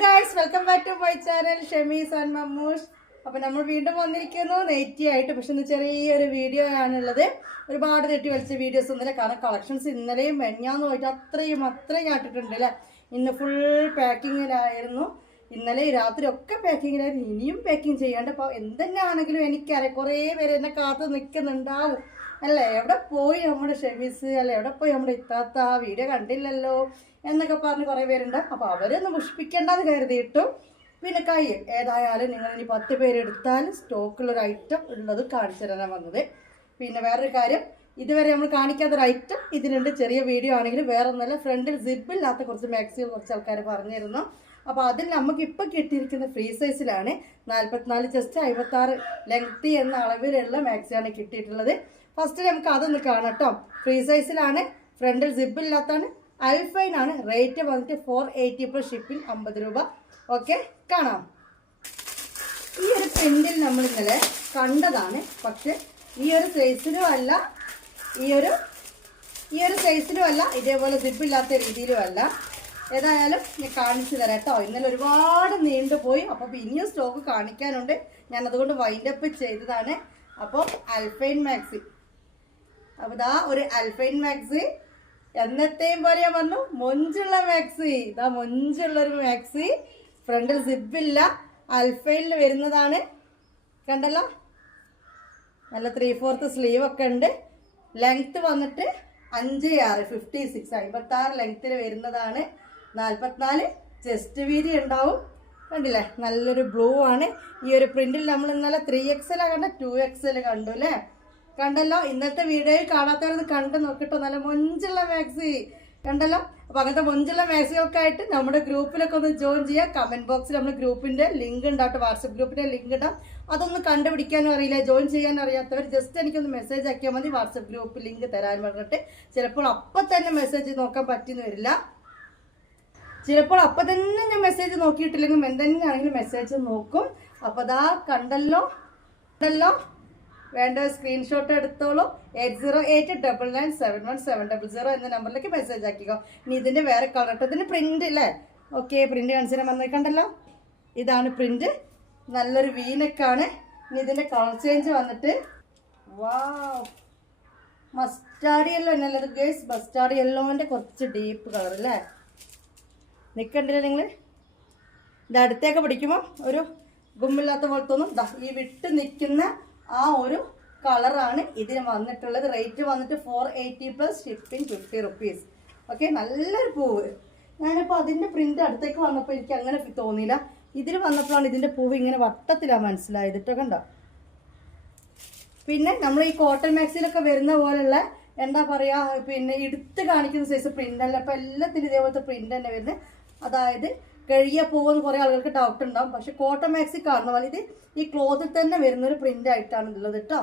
Guys welcome back to my channel Shamees and Mammoosh അപ്പം നമ്മൾ വീണ്ടും വന്നിരിക്കുന്നു. നെയ്റ്റി ആയിട്ട് പക്ഷെ ഇന്ന് ചെറിയൊരു വീഡിയോ ആണുള്ളത്. ഒരുപാട് തെറ്റി വലിച്ച വീഡിയോസ് ഒന്നുമില്ല. കാരണം കളക്ഷൻസ് ഇന്നലെയും മെഞ്ഞാന്ന് പോയിട്ട് അത്രയും അത്രയും ഞാട്ടിട്ടുണ്ട് അല്ലേ? ഇന്ന് ഫുൾ പാക്കിങ്ങിലായിരുന്നു ഇന്നലെ രാത്രി ഒക്കെ പാക്കിങ്ങിലായിരുന്നു ഇനിയും പാക്കിങ് ചെയ്യാണ്ട്. അപ്പോൾ എന്തെന്നാണെങ്കിലും എനിക്കറിയാം. കുറേ പേര് എന്നെ കാത്ത് നിൽക്കുന്നുണ്ടാവും. അല്ലേ? എവിടെ പോയി നമ്മുടെ ഷെമീസ്? അല്ലെ? എവിടെ പോയി നമ്മുടെ ഇത്താത്ത? വീഡിയോ കണ്ടില്ലല്ലോ. എന്നൊക്കെ പറഞ്ഞ് കുറേ പേരുണ്ട്. അപ്പോൾ അവരൊന്നും പുഷ്പിക്കേണ്ടെന്ന് കരുതിയിട്ടു പിന്നെ കൈ ഏതായാലും നിങ്ങൾ ഇനി പത്ത് പേരെടുത്താൽ സ്റ്റോക്കിലൊരു ഐറ്റം ഉള്ളത് കാണിച്ചു തരാൻ വന്നത്. പിന്നെ വേറൊരു കാര്യം ഇതുവരെ നമ്മൾ കാണിക്കാത്തൊരു ഐറ്റം ഇതിനുണ്ട് ചെറിയ വീഡിയോ ആണെങ്കിലും വേറെ ഒന്നല്ല ഫ്രണ്ടിൽ സിബില്ലാത്ത കുറച്ച് മാക്സിമം കുറച്ച് ആൾക്കാർ പറഞ്ഞിരുന്നു. അപ്പോൾ അതിൽ നമുക്ക് ഇപ്പോൾ കിട്ടിയിരിക്കുന്ന ഫ്രീ സൈസിലാണ് നാൽപ്പത്തിനാല് ജസ്റ്റ് അമ്പത്താറ് ലെങ്ത്തി എന്ന അളവിലുള്ള മാക്സിയാണ് കിട്ടിയിട്ടുള്ളത്. ഫസ്റ്റ് നമുക്ക് അതൊന്ന് കാണാം കേട്ടോ ഫ്രീ സൈസിലാണ് ഫ്രണ്ടിൽ സിബില്ലാത്താണ് അൽഫൈൻ ആണ്. റേറ്റ് വന്നിട്ട് ഫോർ എയ്റ്റി പ്ലസ് ഷിപ്പിംഗ് അമ്പത് രൂപ. ഓക്കെ കാണാം. ഈ ഒരു പ്രിന്റിൽ നമ്മൾ ഇന്നലെ കണ്ടതാണ്. പക്ഷെ ഈ ഒരു സൈസിലും അല്ല ഈ ഒരു ഈ ഒരു സൈസിലും അല്ല ഇതേപോലെ സിബില്ലാത്ത രീതിയിലും അല്ല. ഏതായാലും ഞാൻ കാണിച്ചു തരാം കേട്ടോ. ഇന്നലെ ഒരുപാട് നീണ്ടുപോയി അപ്പോൾ ഇനിയും സ്റ്റോക്ക് കാണിക്കാനുണ്ട്. ഞാൻ അതുകൊണ്ട് വൈൻഡപ്പ് ചെയ്തതാണ്. അപ്പോൾ അൽഫൈൻ മാക്സി അപ്പോൾ ഇതാ ഒരു അൽഫൈൻ മാക്സി എന്നത്തെയും പോലെ ഞാൻ പറഞ്ഞു മൊഞ്ചുള്ള മാക്സി. ഇതാ മൊഞ്ചുള്ള ഒരു മാക്സി. ഫ്രണ്ടിൽ സിബില്ല അൽഫയിൽ വരുന്നതാണ്. കണ്ടല്ലോ? നല്ല ത്രീ ഫോർത്ത് സ്ലീവ് ഒക്കെ ഉണ്ട്. ലെങ്ത് വന്നിട്ട് അഞ്ച് ആറ് ഫിഫ്റ്റി സിക്സ് അമ്പത്തി ആറ് ലെങ്ത്തിൽ വരുന്നതാണ്. നാൽപ്പത്തിനാല് ചെസ്റ്റ് വീതി ഉണ്ടാവും. കണ്ടില്ലേ? നല്ലൊരു ബ്ലൂ ആണ്. ഈ ഒരു പ്രിന്റിൽ നമ്മൾ ഇന്നലെ ത്രീ എക്സൽ കണ്ട ടു എക്സൽ കണ്ടു അല്ലേ? കണ്ടല്ലോ? ഇന്നത്തെ വീഡിയോയിൽ കാണാത്തവരത് കണ്ട് നോക്കിട്ടോ. നല്ല മൊഞ്ചുള്ള മാക്സി. കണ്ടല്ലോ? അപ്പൊ അങ്ങനത്തെ മൊഞ്ചുള്ള മാക്സികൾക്കായിട്ട് നമ്മുടെ ഗ്രൂപ്പിലൊക്കെ ഒന്ന് ജോയിൻ ചെയ്യുക കമന്റ് ബോക്സിൽ നമ്മൾ ഗ്രൂപ്പിന്റെ ലിങ്ക് ഉണ്ടാവും വാട്സപ്പ് ഗ്രൂപ്പിന്റെ ലിങ്ക് ഉണ്ടാവും അതൊന്ന് കണ്ടുപിടിക്കാനും അറിയില്ല ജോയിൻ ചെയ്യാനും അറിയാത്തവർ ജസ്റ്റ് എനിക്കൊന്ന് മെസ്സേജ് ആക്കിയാൽ മതി. വാട്സപ്പ് ഗ്രൂപ്പ് ലിങ്ക് തരാൻ പറഞ്ഞിട്ട്. ചിലപ്പോൾ അപ്പൊ തന്നെ മെസ്സേജ് നോക്കാൻ പറ്റിയെന്ന് വരില്ല. ചിലപ്പോൾ അപ്പൊ തന്നെ ഞാൻ മെസ്സേജ് നോക്കിയിട്ടില്ലെങ്കിൽ എന്തെങ്കിലും ആണെങ്കിലും മെസ്സേജ് നോക്കും. അപ്പൊ അതാ കണ്ടല്ലോ? കണ്ടല്ലോ? വേണ്ട സ്ക്രീൻഷോട്ട് എടുത്തോളൂ. Eight zero eight double nine seven one seven double zero എന്ന നമ്പറിലേക്ക് മെസ്സേജ് ആക്കിക്കോ. ഇനി ഇതിന്റെ വേറെ കളർ കേട്ടോ ഇതിന് പ്രിന്റ് അല്ലേ ഓക്കെ പ്രിന്റ് കാണിച്ചു വന്നേക്കണ്ടല്ലോ? ഇതാണ് പ്രിന്റ് നല്ലൊരു വീനക്കാണ് ഇനി ഇതിന്റെ കളർ ചേഞ്ച് വന്നിട്ട് വാ മസ്റ്റാർഡ് യെല്ലോ എന്നല്ലത് ഗേസ് മസ്റ്റാർഡ് യെല്ലോന്റെ കുറച്ച് ഡീപ്പ് കളർ അല്ലേ? നിൽക്കണ്ടില്ല നിങ്ങൾ ഇത് അടുത്തേക്ക് പിടിക്കുമ്പോൾ ഒരു ഗുമ്മില്ലാത്ത പോലെ തോന്നും. ഈ വിട്ട് നിൽക്കുന്ന ആ ഒരു കളറാണ് ഇതിന് വന്നിട്ടുള്ളത്. റേറ്റ് വന്നിട്ട് four eighty plus shipping fifty rupees okay നല്ലൊരു പൂവ്. ഞാനിപ്പോൾ അതിന്റെ പ്രിന്റ് അടുത്തേക്ക് വന്നപ്പോൾ എനിക്ക് അങ്ങനെ തോന്നിയില്ല. ഇതിൽ വന്നപ്പോഴാണ് ഇതിന്റെ പൂവ് ഇങ്ങനെ വട്ടത്തിലാണ് മനസ്സിലായത് കേട്ടോ കണ്ടോ? പിന്നെ നമ്മൾ ഈ കോട്ടൺ മാക്സിലൊക്കെ വരുന്ന പോലുള്ള എന്താ പറയുക പിന്നെ എടുത്ത് കാണിക്കുന്ന സൈസ് പ്രിന്റ് അല്ല. അപ്പോൾ എല്ലാത്തിനും ഇതേപോലത്തെ പ്രിന്റ് തന്നെ വരുന്നത്. അതായത് കഴിയ പോകുന്ന കുറെ ആളുകൾക്ക് ഡൗട്ട് ഉണ്ടാവും. പക്ഷെ കോട്ടൺ മാക്സി കാണുന്ന പോലെ ഇത് ഈ ക്ലോത്തിൽ തന്നെ വരുന്ന ഒരു പ്രിന്റ് ആയിട്ടാണ് ഉള്ളത് കേട്ടോ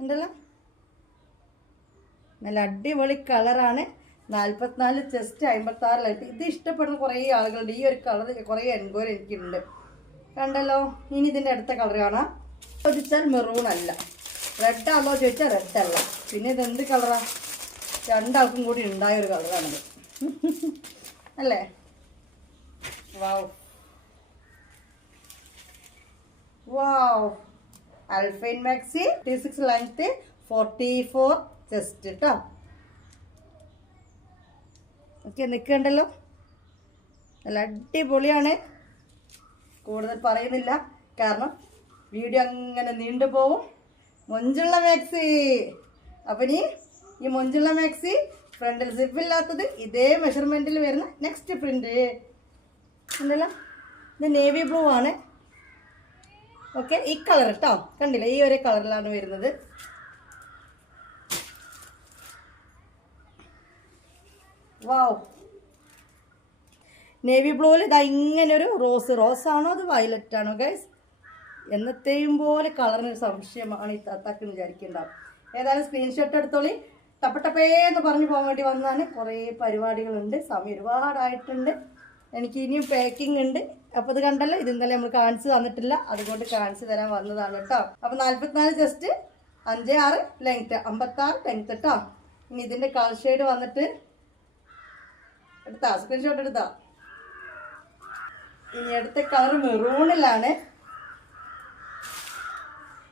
ഉണ്ടല്ലോ? നല്ല അടിപൊളി കളറാണ് നാൽപ്പത്തിനാല് ചെസ്റ്റ് അമ്പത്തി ആറ് ലൈറ്റ് ഇത് ഇഷ്ടപ്പെടുന്ന കുറേ ആളുകളുണ്ട്. ഈ ഒരു കളർ കുറേ എൻക്വയറി എനിക്കുണ്ട്. കണ്ടല്ലോ? ഇനി ഇതിന്റെ അടുത്ത കളർ കാണാം. ചോദിച്ചാൽ മെറൂൺ അല്ല. റെഡ് ആണോ ചോദിച്ചാൽ റെഡ് അല്ല. പിന്നെ ഇത് എന്ത് കളറാണ് രണ്ടാൾക്കും കൂടി ഉണ്ടായ ഒരു കളറാണിത് അല്ലേ? Wow wow alpine maxi T six length forty four chest കേട്ടോ ഓക്കെ നിൽക്കണ്ടല്ലോ? നല്ല അടിപൊളിയാണ്. കൂടുതൽ പറയുന്നില്ല. കാരണം വീഡിയോ അങ്ങനെ നീണ്ടുപോകും മൊഞ്ചുള്ള മാക്സി അപ്പം ഇനി ഈ മൊഞ്ചുള്ള മാക്സി ഫ്രണ്ടിൽ സിപ്പില്ലാത്തത് ഇതേ മെഷർമെന്റിൽ വരുന്ന നെക്സ്റ്റ് പ്രിന്റ് ഉണ്ടല്ലോ? ഇത് നേവി ബ്ലൂ ആണ്. ഓക്കെ ഈ കളർ കേട്ടോ കണ്ടില്ല? ഈ ഒരേ കളറിലാണ് വരുന്നത്. വാവ് നേവി ബ്ലൂവിൽ ഇതാ ഇങ്ങനെ ഒരു റോസ് റോസ് ആണോ അത് വയലറ്റ് ആണോ ഗൈസ് എന്നത്തെയും പോലെ കളറിനൊരു സംശയമാണ് ഈ തത്താക്ക് വിചാരിക്കുന്നുണ്ടാവും ഏതായാലും സ്ക്രീൻഷോട്ട് എടുത്തോളി. ടപ്പട്ടപ്പേ എന്ന് പറഞ്ഞു പോകാൻ വേണ്ടി വന്നാൽ കുറേ പരിപാടികളുണ്ട്. സമയം ഒരുപാടായിട്ടുണ്ട്. എനിക്ക് ഇനിയും പാക്കിംഗ് ഉണ്ട്. അപ്പോൾ ഇത് കണ്ടല്ലോ ഇത് ഇന്നലെ നമ്മൾ കാണിച്ചു തന്നിട്ടില്ല. അതുകൊണ്ട് കാണിച്ചു തരാൻ വന്നതാണ് കേട്ടോ. അപ്പോൾ നാൽപ്പത്തിനാല് ജസ്റ്റ് അഞ്ച് ആറ് ലെങ്ത്ത് അമ്പത്താറ് ലെങ്ത്ത് കേട്ടോ ഇനി ഇതിന്റെ കളർ ഷെയ്ഡ് വന്നിട്ട് എടുത്താ സ്ക്രീൻഷോട്ട് എടുത്താ. ഇനി അടുത്ത കളർ മെറൂണിലാണ്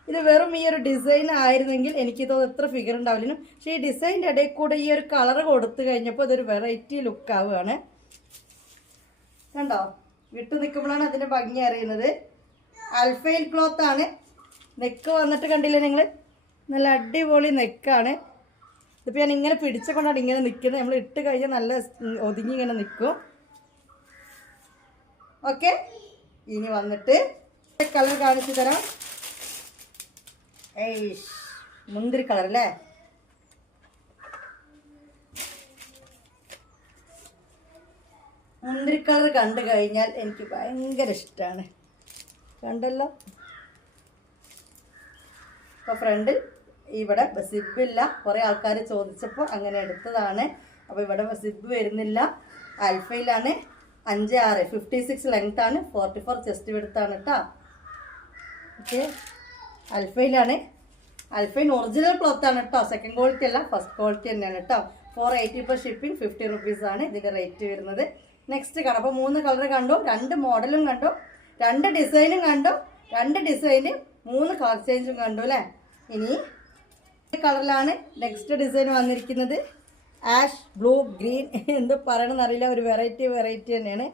ഇത് വെറും ഈ ഒരു ഡിസൈൻ ആയിരുന്നെങ്കിൽ എനിക്ക് തോന്നുന്നു എത്ര ഫിഗർ ഉണ്ടാവില്ല പക്ഷേ ഈ ഡിസൈന്റെ ഇടയിൽ കൂടെ ഈ ഒരു കളർ കൊടുത്തു കഴിഞ്ഞപ്പോൾ ഇതൊരു വെറൈറ്റി ലുക്ക് ആവുകയാണ്. കണ്ടോ? വിട്ടു നിൽക്കുമ്പോഴാണ് അതിന്റെ ഭംഗി അറിയുന്നത്. അൽഫൈൽ ക്ലോത്ത് ആണ്. നെക്ക് വന്നിട്ട് കണ്ടില്ലേ നിങ്ങൾ നല്ല അടിപൊളി നെക്കാണ്. ഇതിപ്പോൾ ഞാൻ ഇങ്ങനെ പിടിച്ചുകൊണ്ടാണ് ഇങ്ങനെ നിൽക്കുന്നത്. നമ്മൾ ഇട്ട് കഴിഞ്ഞാൽ നല്ല ഒതുങ്ങി ഇങ്ങനെ നിൽക്കും. ഓക്കെ? ഇനി വന്നിട്ട് കളർ കാണിച്ചു തരാം. ഏയ് മുന്തിരി കളർ അല്ലേ? മുന്തിരി കളർ കണ്ടു കഴിഞ്ഞാൽ എനിക്ക് ഭയങ്കര ഇഷ്ടമാണ് കണ്ടല്ലോ? അപ്പോൾ ഫ്രണ്ട് ഇവിടെ സിബില്ല കുറേ ആൾക്കാർ ചോദിച്ചപ്പോൾ അങ്ങനെ എടുത്തതാണ്. അപ്പോൾ ഇവിടെ സിബ് വരുന്നില്ല. ആൽഫയിലാണ് അഞ്ച് ആറ്. ഫിഫ്റ്റി സിക്സ് ലെങ്ത് ആണ്. ഫോർട്ടി ഫോർ ചെസ്റ്റ് വെടുത്താണ് കേട്ടോ ഓക്കെ അൽഫയിലാണ്. അൽഫൈൻ ഒറിജിനൽ ക്ലോത്ത് ആണ് കേട്ടോ സെക്കൻഡ് ക്വാളിറ്റി അല്ല ഫസ്റ്റ് ക്വാളിറ്റി തന്നെയാണ് കേട്ടോ ഫോർ എയ്റ്റി ഇപ്പോൾ ഷിപ്പിംഗ് ഫിഫ്റ്റി റുപ്പീസാണ് ഇതിന്റെ റേറ്റ് വരുന്നത്. നെക്സ്റ്റ് കാണാം അപ്പോൾ മൂന്ന് കളർ കണ്ടു രണ്ട് മോഡലും കണ്ടു രണ്ട് ഡിസൈനും കണ്ടു രണ്ട് ഡിസൈന് മൂന്ന് കളർ ചേഞ്ചും കണ്ടു അല്ലേ? ഇനി കളറിലാണ് നെക്സ്റ്റ് ഡിസൈൻ വന്നിരിക്കുന്നത്. ആഷ് ബ്ലൂ ഗ്രീൻ എന്ത് പറയണമെന്ന് അറിയില്ല. ഒരു വെറൈറ്റി വെറൈറ്റി തന്നെയാണ്.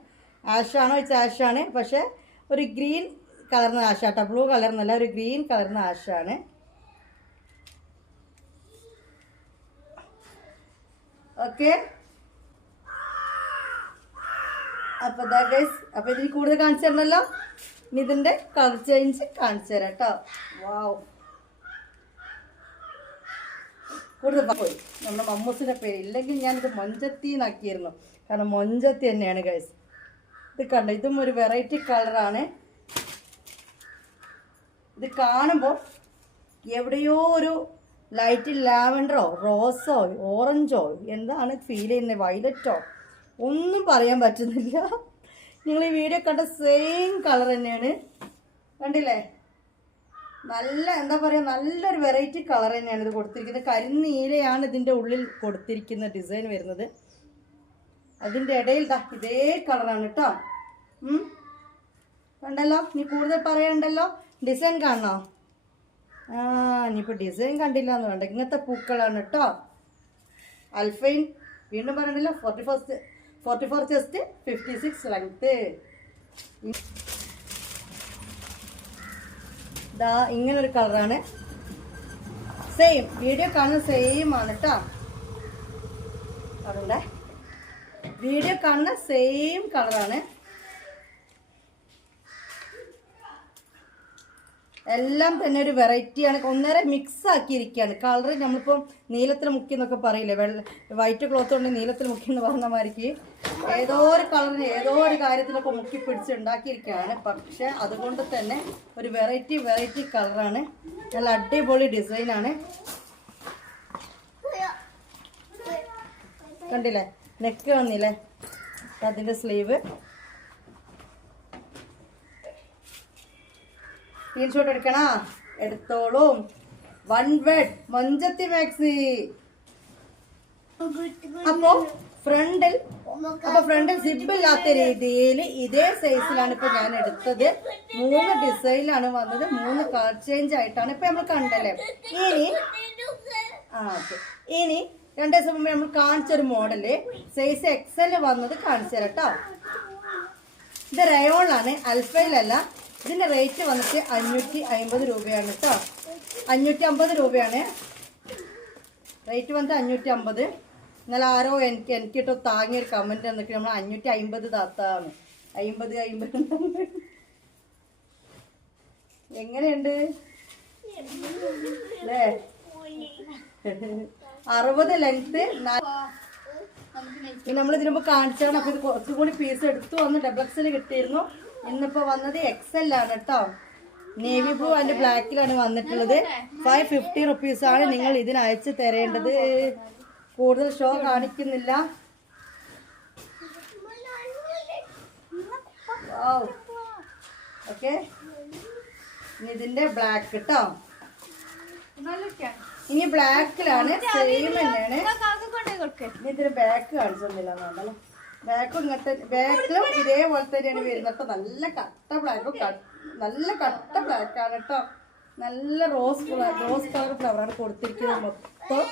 ആഷാണോ വെച്ചാൽ ആഷാണ് പക്ഷേ ഒരു ഗ്രീൻ കളർന്ന ആഷാട്ടോ ബ്ലൂ കളർന്നല്ല ഒരു ഗ്രീൻ കളർന്ന ആഷാണ് ഓക്കെ അപ്പൊ ദാ ഗൈസ് അപ്പൊ ഇതിൽ കൂടുതൽ കാണിച്ചു തരണല്ലോ. ഇനി കളർ ചേഞ്ച് കാണിച്ചു തരാം കേട്ടോ വാവ് കൂടുതൽ പോയി. നമ്മുടെ മമ്മൂസിന്റെ പേര്. ഇല്ലെങ്കിൽ ഞാനിത് മൊഞ്ചത്തി എന്നാക്കിയിരുന്നു. കാരണം മൊഞ്ചത്തി തന്നെയാണ് ഗൈസ് ഇത് കണ്ട? ഇതും ഒരു വെറൈറ്റി കളറാണ് ഇത് കാണുമ്പോൾ എവിടെയോ ഒരു ലൈറ്റ് ലാവൻഡറോ റോസോ ഓറഞ്ചോ എന്താണ് ഫീൽ ചെയ്യുന്നത് വയലറ്റോ ഒന്നും പറയാൻ പറ്റുന്നില്ല. നിങ്ങൾ ഈ വീഡിയോ കണ്ട സെയിം കളർ തന്നെയാണ്. കണ്ടില്ലേ? നല്ല എന്താ പറയുക നല്ലൊരു വെറൈറ്റി കളർ തന്നെയാണ് ഇത് കൊടുത്തിരിക്കുന്നത്. കരിനീലയാണ് ഇതിന്റെ ഉള്ളിൽ കൊടുത്തിരിക്കുന്ന ഡിസൈൻ വരുന്നത്. അതിന്റെ ഇടയിൽ ദാ ഇതേ കളറാണ് കേട്ടോ. കണ്ടല്ലോ? ഇനി കൂടുതൽ പറയണ്ടല്ലോ? ഡിസൈൻ കാണണോ? ആ ഇനിയിപ്പോൾ ഡിസൈൻ കണ്ടില്ല എന്ന് വേണ്ട. ഇങ്ങനത്തെ പൂക്കളാണ് കേട്ടോ അൽഫൈൻ വീണ്ടും പറയണ്ടല്ലോ forty first forty four chest fifty six length. ദാ ഇങ്ങനൊരു കളറാണ്. സെയിം വീഡിയോ കാണുന്ന സെയിം ആണ് കേട്ടോ അതുകൊണ്ടേ വീഡിയോ കാണുന്ന സെയിം കളറാണ്. എല്ലാം തന്നെ ഒരു വെറൈറ്റിയാണ്. ഒന്നേറെ മിക്സ് ആക്കിയിരിക്കുകയാണ് കളർ നമ്മളിപ്പോൾ നീലത്തിൽ മുക്കി എന്നൊക്കെ പറയില്ലേ? വെള്ള വൈറ്റ് ക്ലോത്ത് കൊണ്ട് നീലത്തിൽ മുക്കി എന്ന് പറഞ്ഞ മാതിരിക്ക് ഏതോ ഒരു കളറിന് ഏതോ ഒരു കാര്യത്തിലൊക്കെ മുക്കി പിടിച്ച് ഉണ്ടാക്കിയിരിക്കുകയാണ്. പക്ഷെ അതുകൊണ്ട് തന്നെ ഒരു വെറൈറ്റി വെറൈറ്റി കളറാണ്. നല്ല അടിപൊളി ഡിസൈനാണ്. കണ്ടില്ലേ? നെക്ക് വന്നില്ലേ? അതിന്റെ സ്ലീവ്. സ്ക്രീൻഷോട്ട് എടുക്കണ? എടുത്തോളും. വൺ വേഡ് മൊഞ്ചത്തി മാക്സി. അപ്പോ ഫ്രണ്ടിൽ അപ്പൊ ഫ്രണ്ടിൽ സിബ് ഇല്ലാത്ത രീതിയിൽ ഇതേ സൈസിലാണ് ഇപ്പൊ ഞാൻ എടുത്തത്. മൂന്ന് ഡിസൈനിലാണ് വന്നത്. മൂന്ന് കളർ ചേഞ്ച് ആയിട്ടാണ് ഇപ്പൊ നമ്മൾ കണ്ടല്ലേ? ഇനി ആ ഇനി രണ്ട് ദിവസം മുമ്പ് നമ്മൾ കാണിച്ചൊരു മോഡൽ. സൈസ് എക്സൽ വന്നത് കാണിച്ചു തരാം കേട്ടോ ഇത് റയോളാണ് അൽഫയിലല്ല ഇതിന്റെ റേറ്റ് വന്നിട്ട് അഞ്ഞൂറ്റി അമ്പത് രൂപയാണ് കേട്ടോ അഞ്ഞൂറ്റി അമ്പത് രൂപയാണ്. റേറ്റ് വന്നിട്ട് അഞ്ഞൂറ്റി അമ്പത് ഇന്നലെ ആരോ എനിക്ക് എനിക്ക് കേട്ടോ താങ്ങിയൊരു കമന്റ് എന്നൊക്കെ നമ്മൾ അഞ്ഞൂറ്റി അമ്പത് താത്താണ് അമ്പത് അമ്പത് എങ്ങനെയുണ്ട്? അല്ലേ? അറുപത് ലെങ്ത് ഇതിനു കാണിച്ചാണ് അപ്പൊ ഇത് കുറച്ചുകൂടി പീസ് എടുത്തു. വന്ന് ഡബ്ലക്സിൽ കിട്ടിയിരുന്നു. ഇന്നിപ്പോ വന്നത് എക്സൽ ആണ് കേട്ടോ. നേവി ബ്ലൂ ആൻഡ് ബ്ലാക്കിലാണ് വന്നിട്ടുള്ളത്. ഫൈവ് ഫിഫ്റ്റി റുപ്പീസ് ആണ് നിങ്ങൾ ഇതിന് അയച്ചു തരേണ്ടത്. കൂടുതൽ ഷോ കാണിക്കുന്നില്ല. ഓക്കെ ഇതിന്റെ ബ്ലാക്ക് കേട്ടോ ഇനി ബ്ലാക്കിലാണ് സെയിം തന്നെയാണ്. ഇതിന്റെ ബാക്ക് കാണിച്ചൊന്നുമില്ല എന്നാണല്ലോ ബാക്കും ഇങ്ങനത്തെ ബാക്കിലും ഇതേപോലെ തന്നെയാണ് വരുന്നത് നല്ല കട്ട ബ്ലാക്കും നല്ല കട്ട ബ്ലാക്കാണ് കേട്ടോ നല്ല റോസ് റോസ് കളർ ഫ്ലവറാണ് കൊടുത്തിരിക്കുന്നത് മൊത്തം.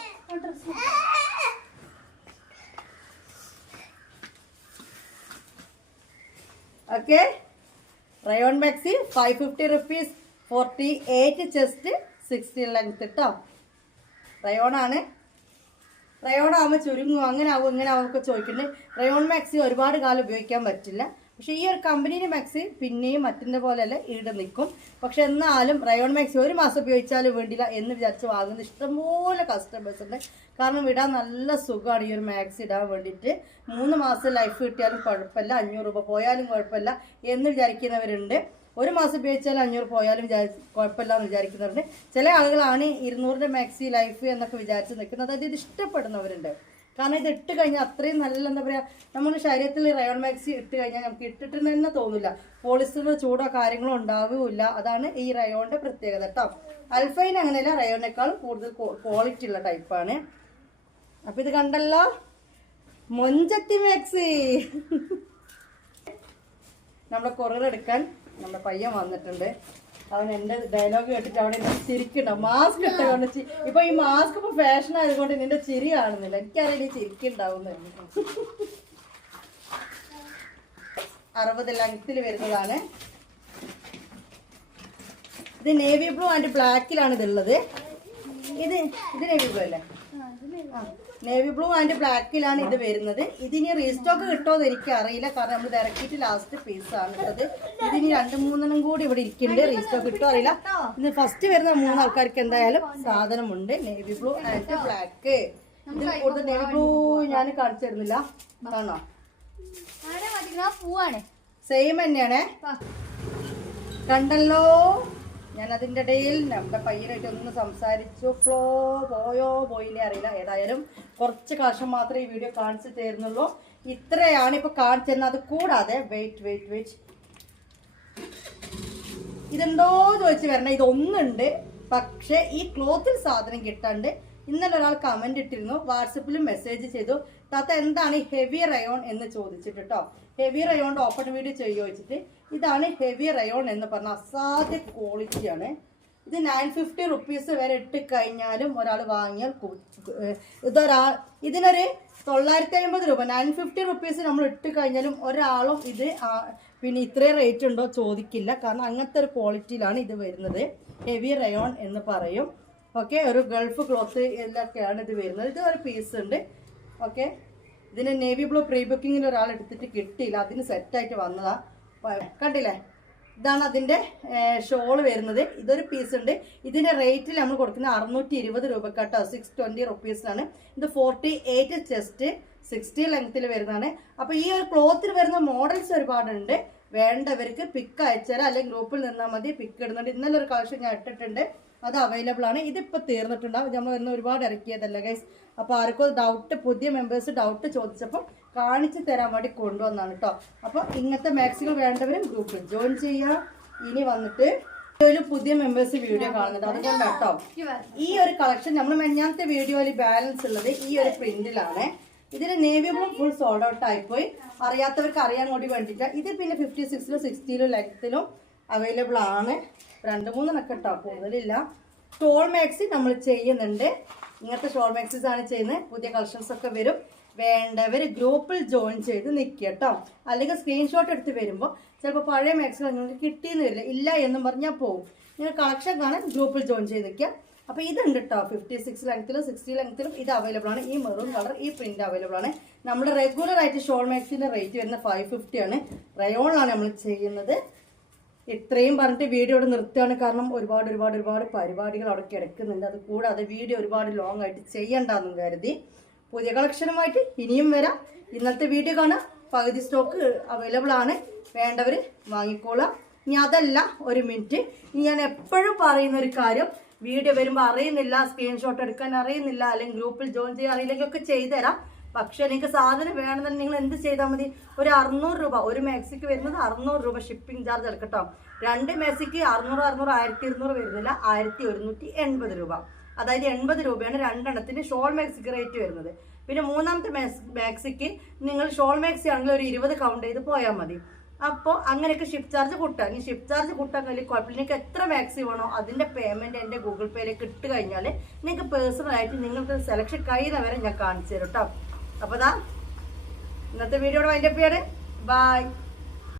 Okay. Rayon maxi five fifty rupees forty eight chest sixty length കേട്ടോ റയോൺ ആണ് റയോൺ ആകുമ്പോൾ ചുരുങ്ങും. അങ്ങനെ ആവും ഇങ്ങനെ ആവും ഒക്കെ ചോദിക്കുന്നുണ്ട് റയോൺ മാക്സി ഒരുപാട് കാലം ഉപയോഗിക്കാൻ പറ്റില്ല. പക്ഷേ ഈ ഒരു കമ്പനീന്റെ മാക്സി പിന്നെയും മറ്റിന്റെ പോലെയല്ല ഈട് നിൽക്കും പക്ഷെ എന്നാലും റയോൺ മാക്സി ഒരു മാസം ഉപയോഗിച്ചാലും വേണ്ടില്ല എന്ന് വിചാരിച്ച് വാങ്ങുന്ന ഇഷ്ടംപോലെ കസ്റ്റമേഴ്സ് ഉണ്ട്. കാരണം ഇടാൻ നല്ല സുഖമാണ് ഈ ഒരു മാക്സി ഇടാൻ വേണ്ടിയിട്ട്. മൂന്ന് മാസം ലൈഫ് കിട്ടിയാലും കുഴപ്പമില്ല. അഞ്ഞൂറ് രൂപ പോയാലും കുഴപ്പമില്ല എന്ന് വിചാരിക്കുന്നവരുണ്ട്. ഒരു മാസം ഉപയോഗിച്ചാൽ അഞ്ഞൂറ് പോയാലും വിചാരിച്ച് കുഴപ്പമില്ല എന്ന് വിചാരിക്കുന്നവരുണ്ട് ചില ആളുകളാണ് ഇരുന്നൂറിന്റെ മാക്സി ലൈഫ് എന്നൊക്കെ വിചാരിച്ച് നിൽക്കുന്നത്. അതായത് ഇത് ഇഷ്ടപ്പെടുന്നവരുണ്ട്. കാരണം ഇത് ഇട്ട് കഴിഞ്ഞാൽ അത്രയും നല്ല എന്താ പറയുക നമ്മുടെ ശരീരത്തിൽ റയോൺ മാക്സി ഇട്ട് കഴിഞ്ഞാൽ നമുക്ക് ഇട്ടിട്ട് തന്നെ തോന്നില്ല പോളിസ്റ്റർ ചൂടോ കാര്യങ്ങളോ ഉണ്ടാവുകയില്ല അതാണ് ഈ റയോണിന്റെ പ്രത്യേകത കേട്ടോ അൽഫൈൻ അങ്ങനെയല്ല റയോണിനേക്കാൾ കൂടുതൽ ക്വാളിറ്റി ഉള്ള ടൈപ്പാണ് അപ്പം ഇത് കണ്ടല്ലോ. മൊഞ്ചത്തി മാക്സി നമ്മുടെ കുറവ് എടുക്കാൻ നമ്മുടെ പയ്യൻ വന്നിട്ടുണ്ട്. അവൻ എന്റെ ഡയലോഗ് കേട്ടിട്ട് അവിടെ എന്നെ ചിരിക്കണ്ട. മാസ്ക് ഇട്ടുകൊണ്ട് ഇപ്പൊ ഈ മാസ്ക് ഇപ്പൊ ഫാഷൻ ആയതുകൊണ്ട് നിന്റെ ചിരി കാണുന്നില്ല. എനിക്കറിയാം ചിരിക്കുണ്ടാവുന്ന. അറുപത് ലെങ്ത്തിൽ വരുന്നതാണ്. ഇത് നേവി ബ്ലൂ ആൻഡ് ബ്ലാക്കിലാണ് ഇതുള്ളത്. ഇത് ഇത് നേവി ബ്ലൂ അല്ലേ? നേവി ബ്ലൂ ആൻഡ് ബ്ലാക്കിലാണ് ഇത് വരുന്നത്. ഇതിനി റീസ്റ്റോക്ക് കിട്ടുമോ എന്ന് എനിക്ക് അറിയില്ല കാരണം നമ്മൾ ഇറക്കിയിട്ട് ലാസ്റ്റ് പീസാണ് ഉള്ളത് ഇതിനി രണ്ട് മൂന്നെണ്ണം കൂടി ഇവിടെ ഇരിക്കുന്നുണ്ട്. റീസ്റ്റോക്ക് കിട്ടുമോ അറിയില്ല. ഇന്ന് ഫസ്റ്റ് വരുന്ന മൂന്ന് ആൾക്കാർക്ക് എന്തായാലും സാധനമുണ്ട്. നേവി ബ്ലൂ ആൻഡ് ബ്ലാക്ക് ഇതിൽ കൂടുതൽ നേവി ബ്ലൂ ഞാൻ കാണിച്ചു തരുന്നില്ല. പൂവാണ്. സെയിം തന്നെയാണേ. കണ്ടല്ലോ? ഞാൻ അതിന്റെ ഇടയിൽ നമ്മുടെ പയ്യനായിട്ട് ഒന്ന് സംസാരിച്ചു. ഫ്ലോ പോയോ പോയില്ലേ അറിയില്ല. ഏതായാലും കുറച്ച് കാശം മാത്രമേ ഈ വീഡിയോ കാണിച്ചു തരുന്നുള്ളൂ. ഇത്രയാണ് ഇപ്പൊ കാണിച്ചെന്ന് അത് കൂടാതെ വെയിറ്റ് വെയിറ്റ് വെയിറ്റ് ഇതെന്തോ ചോദിച്ചു വരണം. ഇതൊന്നുണ്ട്. പക്ഷെ ഈ ക്ലോത്തിൽ സാധനം കിട്ടാണ്ട് ഇന്നലെ ഒരാൾ കമന്റ് ഇട്ടിരുന്നു. വാട്സപ്പിലും മെസ്സേജ് ചെയ്തു. താത്ത എന്താണ് ഹെവി റയോൺ എന്ന് ചോദിച്ചിട്ട് കേട്ടോ ഹെവി റയോണിന്റെ ഓപ്പൺ വീഡിയോ ചോദിച്ചിട്ട് ഇതാണ് ഹെവി റയോൺ എന്ന് പറഞ്ഞ അസാധ്യ ക്വാളിറ്റിയാണ് ഇത് നയൻ ഫിഫ്റ്റി റുപ്പീസ് വരെ ഇട്ട് കഴിഞ്ഞാലും ഒരാൾ വാങ്ങിയാൽ ഇതൊരാൾ ഇതിനൊരു തൊള്ളായിരത്തി അമ്പത് രൂപ നയൻ ഫിഫ്റ്റി റുപ്പീസ് നമ്മൾ ഇട്ട് കഴിഞ്ഞാലും ഒരാളും ഇത് പിന്നെ ഇത്രയും റേറ്റ് ഉണ്ടോ ചോദിക്കില്ല. കാരണം അങ്ങനത്തെ ഒരു ക്വാളിറ്റിയിലാണ് ഇത് വരുന്നത്. ഹെവി റയോൺ എന്ന് പറയും. ഓക്കെ ഒരു ഗൾഫ് ക്ലോത്ത് എന്നൊക്കെയാണ് ഇത് വരുന്നത്. ഇത് ഒരു പീസ് ഉണ്ട്. ഓക്കെ ഇതിന് നേവി ബ്ലൂ പ്രീ ബുക്കിങ്ങിൽ ഒരാൾ എടുത്തിട്ട് കിട്ടിയില്ല. അതിന് സെറ്റായിട്ട് വന്നതാ. കണ്ടില്ലേ? ഇതാണ് അതിന്റെ ഷോൾ വരുന്നത്. ഇതൊരു പീസ് ഉണ്ട്. ഇതിന്റെ റേറ്റിൽ നമ്മൾ കൊടുക്കുന്ന അറുന്നൂറ്റി ഇരുപത് രൂപ കേട്ടോ സിക്സ് ട്വന്റി റുപ്പീസിനാണ് ഇത് ഫോർട്ടി എയ്റ്റ് ചെസ്റ്റ് സിക്സ്റ്റി ലെങ്ത്തിൽ വരുന്നതാണ്. അപ്പോൾ ഈ ഒരു ക്ലോത്തിൽ വരുന്ന മോഡൽസ് ഒരുപാടുണ്ട്. വേണ്ടവർക്ക് പിക്ക് അയച്ചുതരാം അല്ലെങ്കിൽ ഗ്രൂപ്പിൽ നിന്നാൽ മതി. പിക്ക് ഇടുന്നുണ്ട്. ഇന്നലെ ഒരു കളക്ഷൻ ഞാൻ ഇട്ടിട്ടുണ്ട്. അത് അവൈലബിൾ ആണ്. ഇതിപ്പോൾ തീർന്നിട്ടുണ്ടാവും നമ്മൾ ഇന്ന് ഒരുപാട് ഇറക്കിയതല്ല ഗൈസ് അപ്പോൾ ആർക്കും ഡൗട്ട് പുതിയ മെമ്പേഴ്സ് ഡൗട്ട് ചോദിച്ചപ്പോൾ കാണിച്ചു തരാൻ വേണ്ടി കൊണ്ടുവന്നാണ് കേട്ടോ അപ്പോൾ ഇങ്ങനത്തെ മാക്സികൾ വേണ്ടവരും ഗ്രൂപ്പിൽ ജോയിൻ ചെയ്യുക ഇനി വന്നിട്ട് ഒരു പുതിയ മെമ്പേഴ്സ് വീഡിയോ കാണുന്നത്. അതുകൊണ്ട് കേട്ടോ ഈ ഒരു കളക്ഷൻ നമ്മൾ മെഞ്ഞാമത്തെ വീഡിയോയിൽ ബാലൻസ് ഉള്ളത് ഈ ഒരു പ്രിന്റിലാണ് ഇതിൽ navy blue full sold out ആയിപ്പോയി. അറിയാത്തവർക്ക് അറിയാൻ കൂടി വേണ്ടിയിട്ട്. ഇത് പിന്നെ ഫിഫ്റ്റി സിക്സിലും സിക്സ്റ്റിയിലും ലെങ്ത്തിലും അവൈലബിൾ ആണ്. രണ്ട് മൂന്നെണ്ണൊക്കെ കേട്ടോ കൂടുതലില്ല. ഷോൾ മാക്സി നമ്മൾ ചെയ്യുന്നുണ്ട്. ഇങ്ങനത്തെ ഷോൾ മാക്സിസ് ആണ് ചെയ്യുന്നത്. പുതിയ കളക്ഷൻസ് ഒക്കെ വരും. വേണ്ടവർ ഗ്രൂപ്പിൽ ജോയിൻ ചെയ്ത് നിൽക്കുക കേട്ടോ അല്ലെങ്കിൽ സ്ക്രീൻഷോട്ട് എടുത്ത് വരുമ്പോൾ ചിലപ്പോൾ പഴയ മാക്സികൾ നിങ്ങൾക്ക് കിട്ടിയെന്ന് വരില്ല. ഇല്ല എന്നും പറഞ്ഞാൽ പോകും നിങ്ങൾ കളക്ഷൻ കാണാൻ ഗ്രൂപ്പിൽ ജോയിൻ ചെയ്ത് നിൽക്കുക അപ്പോൾ ഇതുണ്ട് കേട്ടോ ഫിഫ്റ്റി സിക്സ് ലെങ്ത്തിലും സിക്സ്റ്റി ലെങ്ത്തിലും ഇത് അവൈലബിൾ ആണ്. ഈ മെറൂൺ കളർ ഈ പ്രിന്റ് അവൈലബിൾ ആണ്. നമ്മൾ റെഗുലർ ആയിട്ട് ഷോൾ മാക്സിന്റെ റേറ്റ് വരുന്ന ഫൈവ് ഫിഫ്റ്റി ആണ്. റയോണിലാണ് നമ്മൾ ചെയ്യുന്നത്. ഇത്രയും പറഞ്ഞിട്ട് വീഡിയോ ഇവിടെ നിർത്തുകയാണ്. കാരണം ഒരുപാട് ഒരുപാട് ഒരുപാട് പരിപാടികൾ അവിടെ കിടക്കുന്നുണ്ട്. അത് കൂടാതെ വീഡിയോ ഒരുപാട് ലോങ് ആയിട്ട് ചെയ്യണ്ടെന്നും കരുതി. പുതിയ കളക്ഷനുമായിട്ട് ഇനിയും വരാം. ഇന്നത്തെ വീഡിയോ കാണാം. പകുതി സ്റ്റോക്ക് അവൈലബിൾ ആണ്. വേണ്ടവർ വാങ്ങിക്കോളാം. ഇനി അതല്ല ഒരു മിനിറ്റ് ഇനി ഞാൻ എപ്പോഴും പറയുന്ന ഒരു കാര്യം. വീഡിയോ വരുമ്പോൾ അറിയുന്നില്ല സ്ക്രീൻഷോട്ട് എടുക്കാൻ അറിയുന്നില്ല അല്ലെങ്കിൽ ഗ്രൂപ്പിൽ ജോയിൻ ചെയ്യാൻ അറിയില്ലെങ്കിൽ ഒക്കെ ചെയ്തുതരാം. പക്ഷെ നിങ്ങൾക്ക് സാധനം വേണമെന്നുണ്ടെങ്കിൽ നിങ്ങൾ എന്ത് ചെയ്താൽ മതി? ഒരു അറുന്നൂറ് രൂപ ഒരു മാക്സിക്ക് വരുന്നത് അറുന്നൂറ് രൂപ ഷിപ്പിംഗ് ചാർജ് എടുക്കട്ടോ. രണ്ട് മാക്സിക്ക് അറുന്നൂറ് അറുന്നൂറ് ആയിരത്തി ഇരുന്നൂറ് വരുന്നില്ല ആയിരത്തി ഒരുന്നൂറ്റി എൺപത് രൂപ. അതായത് എൺപത് രൂപയാണ് രണ്ടെണ്ണത്തിന് ഷോൾ മാക്സിക്ക് റേറ്റ് വരുന്നത്. പിന്നെ മൂന്നാമത്തെ മാക്സിക്ക് നിങ്ങൾ ഷോൾ മാക്സി ആണെങ്കിൽ ഒരു ഇരുപത് കൗണ്ട് ചെയ്ത് പോയാൽ മതി. അപ്പോൾ അങ്ങനെയൊക്കെ ഷിപ്പ് ചാർജ് കൂട്ടാം. ഇനി ഷിപ്പ് ചാർജ് കൂട്ടാൻ കഴിയും. കുഴപ്പമില്ല. നിങ്ങൾക്ക് എത്ര മാക്സി വേണോ അതിന്റെ പേയ്മെന്റ് എന്റെ ഗൂഗിൾ പേയിലേക്ക് ഇട്ട് കഴിഞ്ഞാൽ നിങ്ങൾക്ക് പേഴ്സണലായിട്ട് നിങ്ങൾക്ക് സെലക്ഷൻ കഴിയുന്നവരെ ഞാൻ കാണിച്ചു തരും കേട്ടോ. അപ്പോൾ ദാ ഇന്നത്തെ ഇവിടെ വൈൻഡപ്പ് ചെയ്യാണ്. ബൈ